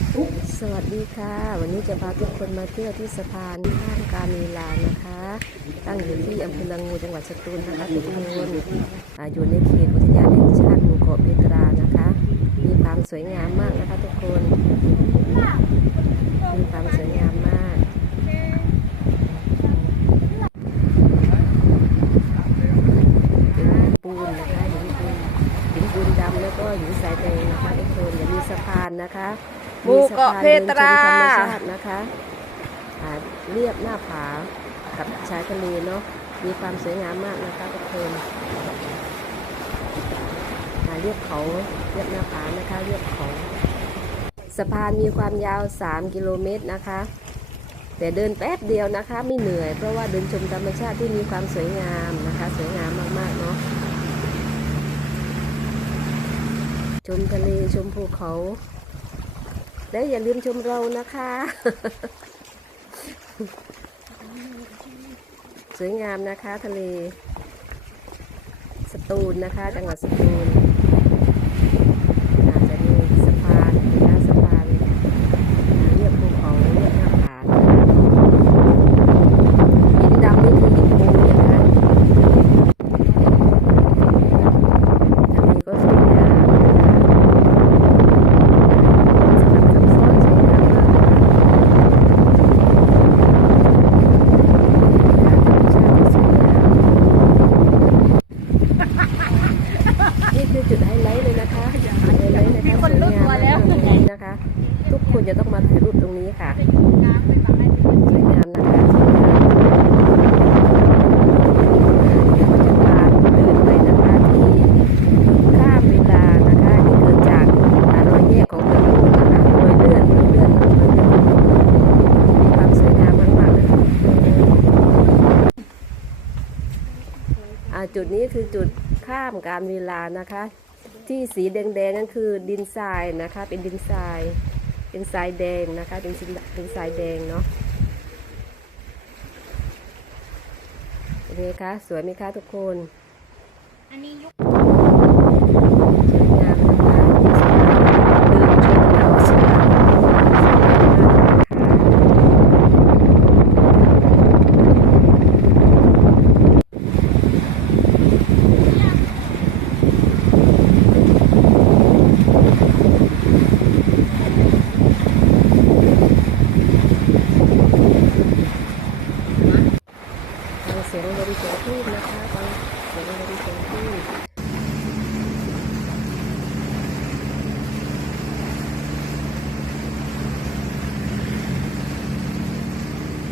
สวัสดีค่ะ วันนี้จะพาทุกคนมาเที่ยวที่สะพานข้ามการมีลานะคะ ตั้งอยู่ที่อำเภอละงูจังหวัดสตูลนะคะทุกคนอยู่ในเขตอุทยานแห่งชาติหมู่เกาะเพตรานะคะ มีความสวยงามมากนะคะทุกคนมีความสวยงามมากปูนนะคะหินปูนหินปูนดำแล้วก็หินสายแดงนะคะทุกคนอย่ามีสะพานนะคะ หมู่เกาะเพตรา มีสะพานเดินชมธรรมชาตินะคะอ่าเรียบหน้าผากับชายทะเลเนาะ มีความสวยงามมากนะคะทุกคนอ่าเรียบเขาเรียบหน้าผานะคะเรียบเขาสะพานมีความยาว 3 กิโลเมตรนะคะ แต่เดินแป๊บเดียวนะคะ ไม่เหนื่อย เพราะว่าเดินชมธรรมชาติที่มีความสวยงามนะคะ สวยงามมากๆเนาะ ชมทะเลชมภูเขา และอย่าลืมชมเรานะคะ สวยงามนะคะ ทะเล สตูลนะคะ จังหวัดสตูลอาจจะมีสะพานนะคะสะพานเรียบภูเขาเรียบหน้าผาหินดำนี่คือหินปูนนะคะทะเลก็สวยงามนะคะ สลับซับซ้อนสวยงามมากนะคะนี่คือจุดไฮไลท์เลยนะคะจุดไฮไลท์นะคะ มีคนลุกตัวแล้ว สวยงามมากตรงนี้นะคะ ทุก คนจะต้องมาถ่ายรูปตรงนี้ค่ะสวยงามนะคะสวยงามเดี๋ยวก็จะพาเดินไปนะคะที่ข้ามเวลานะคะที่เกิดจากอ่ารอยแยกของเมืองลูกนะคะรอยเลื่อนเลื่อนเลื่อนความสวยงามมากๆนะคะจุดนี้คือจุดข้ามการเวลานะคะ ที่สีแดงๆนั่นคือดินทรายนะคะ เป็นดินทราย เป็นสายแดงนะคะ เป็นสีเป็นสายแดงเนาะเป็นไงคะ สวยไหมคะทุกคน อันนี้ยุค